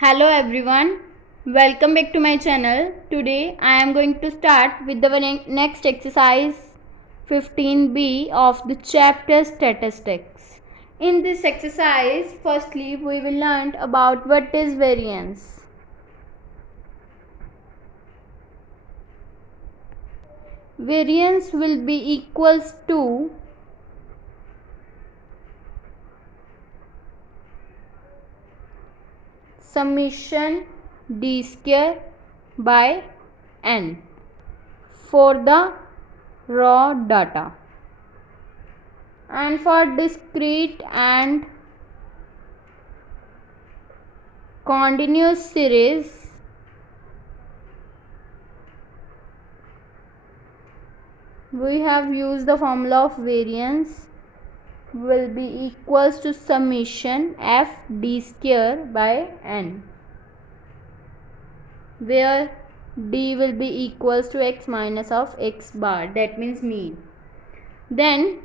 Hello everyone, welcome back to my channel. Today I am going to start with the next exercise 15b of the chapter statistics. In this exercise, firstly we will learn about what is variance. Variance will be equals to summation d square by n for the raw data, and for discrete and continuous series we have used the formula of variance will be equals to summation f d square by n, where d will be equals to x minus of x bar, that means mean. Then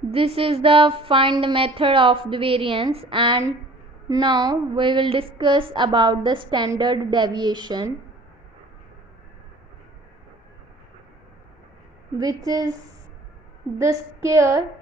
this is the find the method of the variance, and now we will discuss about the standard deviation, which is the square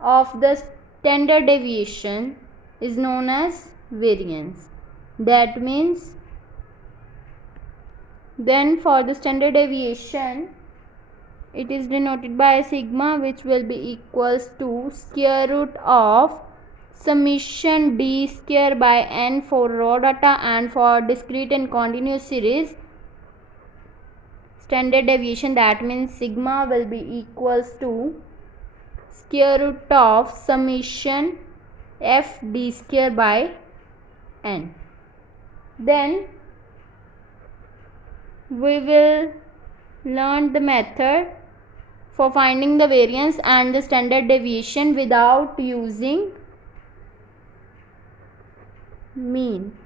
of the standard deviation is known as variance. That means then for the standard deviation it is denoted by sigma, which will be equals to square root of summation d square by n for raw data, and for discrete and continuous series standard deviation, that means sigma will be equals to square root of summation f d square by n. Then we will learn the method for finding the variance and the standard deviation without using mean.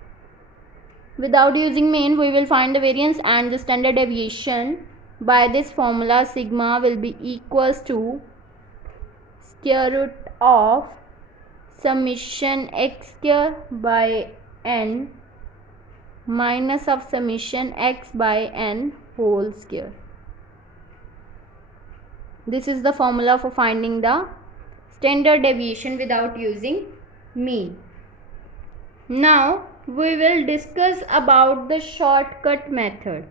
Without using mean, we will find the variance and the standard deviation by this formula. Sigma will be equals to square root of summation x square by n minus of summation x by n whole square. This is the formula for finding the standard deviation without using mean. Now we will discuss about the shortcut method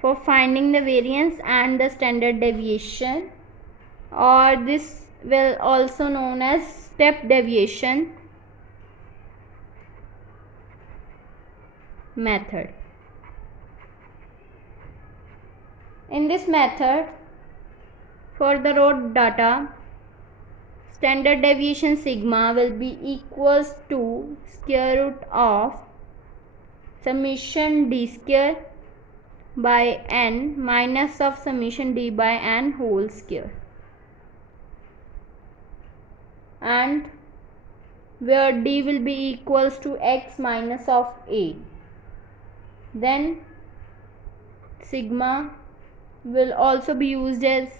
for finding the variance and the standard deviation, or this will also known as step deviation method. In this method, for the raw data, standard deviation sigma will be equals to square root of summation d square by n minus of summation d by n whole square, and where d will be equals to x minus of a. Then sigma will also be used as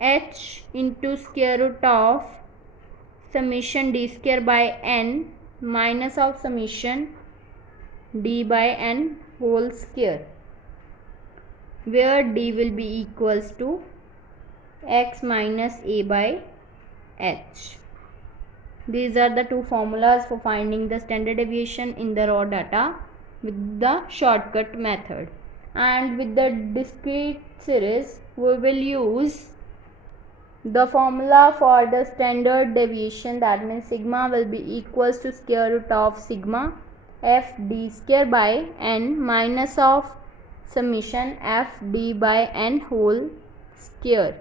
h into square root of summation d square by n minus of summation d by n whole square, where d will be equals to x minus a by h. These are the two formulas for finding the standard deviation in the raw data with the shortcut method. And with the discrete series, we will use the formula for the standard deviation, that means sigma will be equals to square root of sigma f d square by n minus of summation f d by n whole square,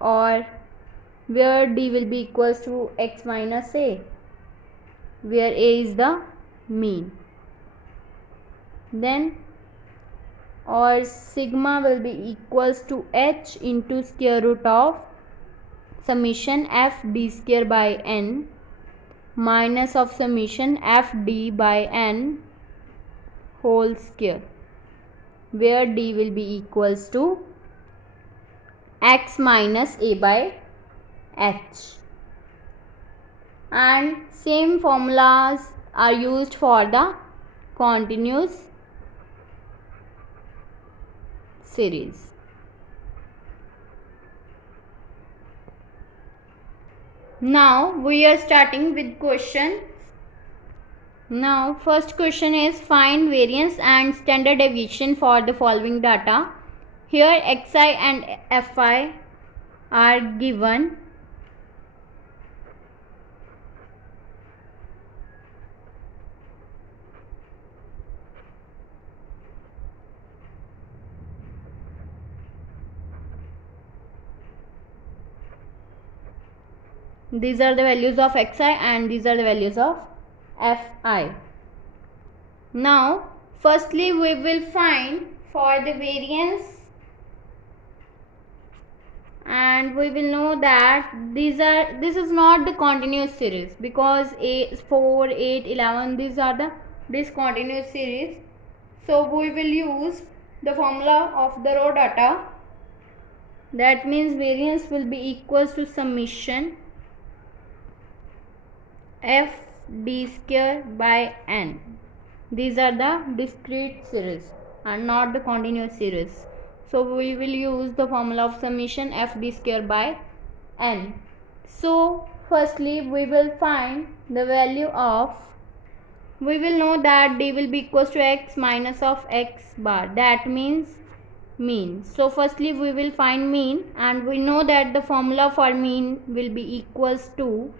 or where d will be equals to x minus a, where a is the mean. Then or sigma will be equals to h into square root of summation f d square by n minus of summation f d by n whole square. where d will be equals to x minus a by h. And same formulas are used for the continuous series. Now we are starting with questions. Now first question is find variance and standard deviation for the following data. Here xi and fi are given. These are the values of xi and these are the values of fi. Now firstly we will find for the variance, and we will know that this is not the continuous series because 4, 8, 11 these are the discontinuous series. So we will use the formula of the raw data. That means variance will be equals to summation f d square by n. These are the discrete series and not the continuous series. So we will use the formula of summation f d square by n. So firstly we will find the value of, we will know that d will be equals to x minus of x bar, that means mean. So firstly we will find mean, and we know that the formula for mean will be equals to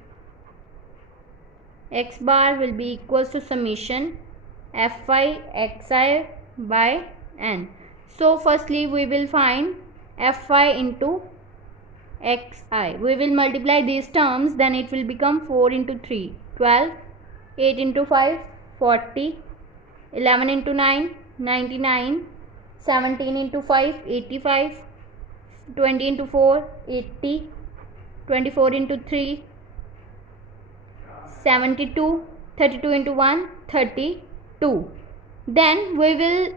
x bar will be equals to summation fi xi by n. So firstly we will find fi into xi. We will multiply these terms, then it will become 4 into 3 12, 8 into 5 40, 11 into 9 99, 17 into 5 85, 20 into 4 80, 24 into 3 72, 32 into 1 32. Then we will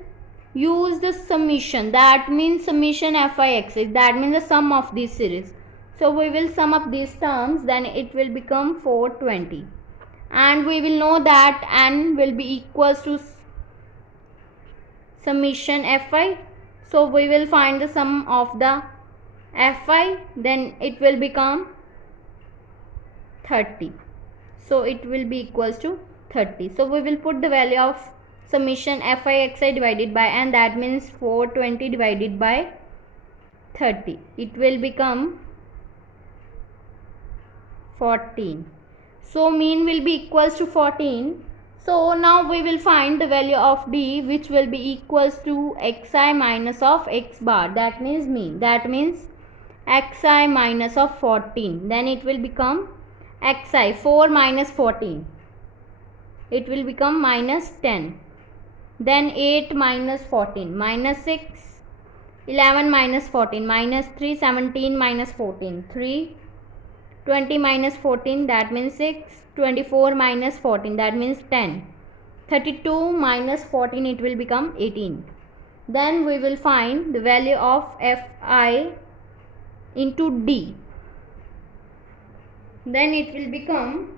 use the summation, that means summation fi xi, that means the sum of these series. So we will sum up these terms, then it will become 420, and we will know that n will be equals to summation fi. So we will find the sum of the fi, then it will become 30. So it will be equals to 30. So we will put the value of summation fi xi divided by n, that means 420 divided by 30. It will become 14. So mean will be equals to 14. So now we will find the value of d, which will be equals to xi minus of x bar, that means mean, that means xi minus of 14. Then it will become xi 4 minus 14, it will become minus 10. Then 8 minus 14 minus 6, 11 minus 14 minus 3, 17 minus 14 3, 20 minus 14 that means 6, 24 minus 14 that means 10, 32 minus 14 it will become 18. Then we will find the value of fi into d. Then it will become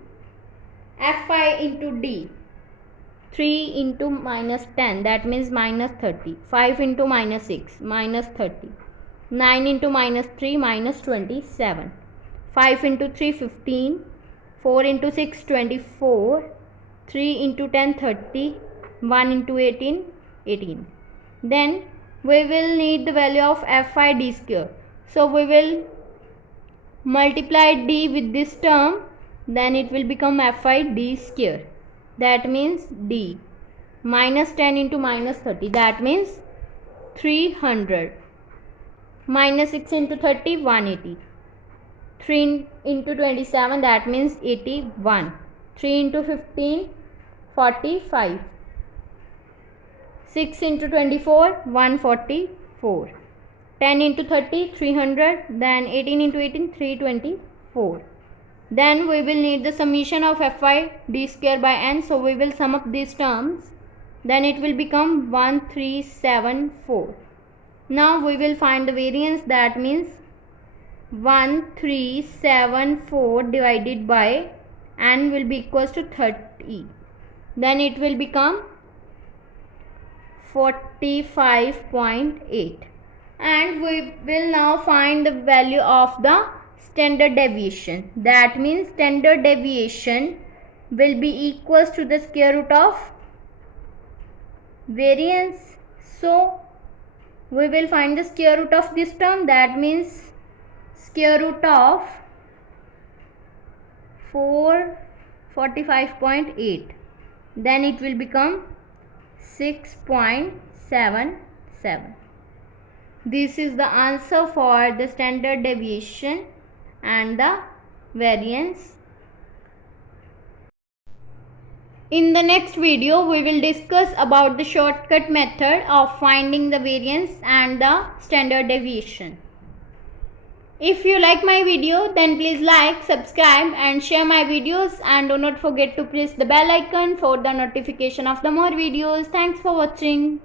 fi into d, 3 into minus 10 that means minus 30, 5 into minus 6 minus 30, 9 into minus 3 minus 27, 5 into 3 15, 4 into 6 24, 3 into 10 30, 1 into 18 18. Then we will need the value of fi d square. So we will multiply d with this term, then it will become fi d square, that means d minus 10 into minus 30 that means 300, minus 6 into 30 180, 3 into 27 that means 81, 3 into 15 45, 6 into 24 144, 10 into 30 300, then 18 into 18 324. Then we will need the summation of fi d square by n. So we will sum up these terms. then it will become 1374. Now we will find the variance, that means 1374 divided by n will be equals to 30. Then it will become 45.8. And we will now find the value of the standard deviation. That means standard deviation will be equals to the square root of variance. So we will find the square root of this term, that means square root of 45.8. Then it will become 6.77. This is the answer for the standard deviation and the variance. In the next video, we will discuss about the shortcut method of finding the variance and the standard deviation. If you like my video, then please like, subscribe and share my videos, and do not forget to press the bell icon for the notification of the more videos. Thanks for watching.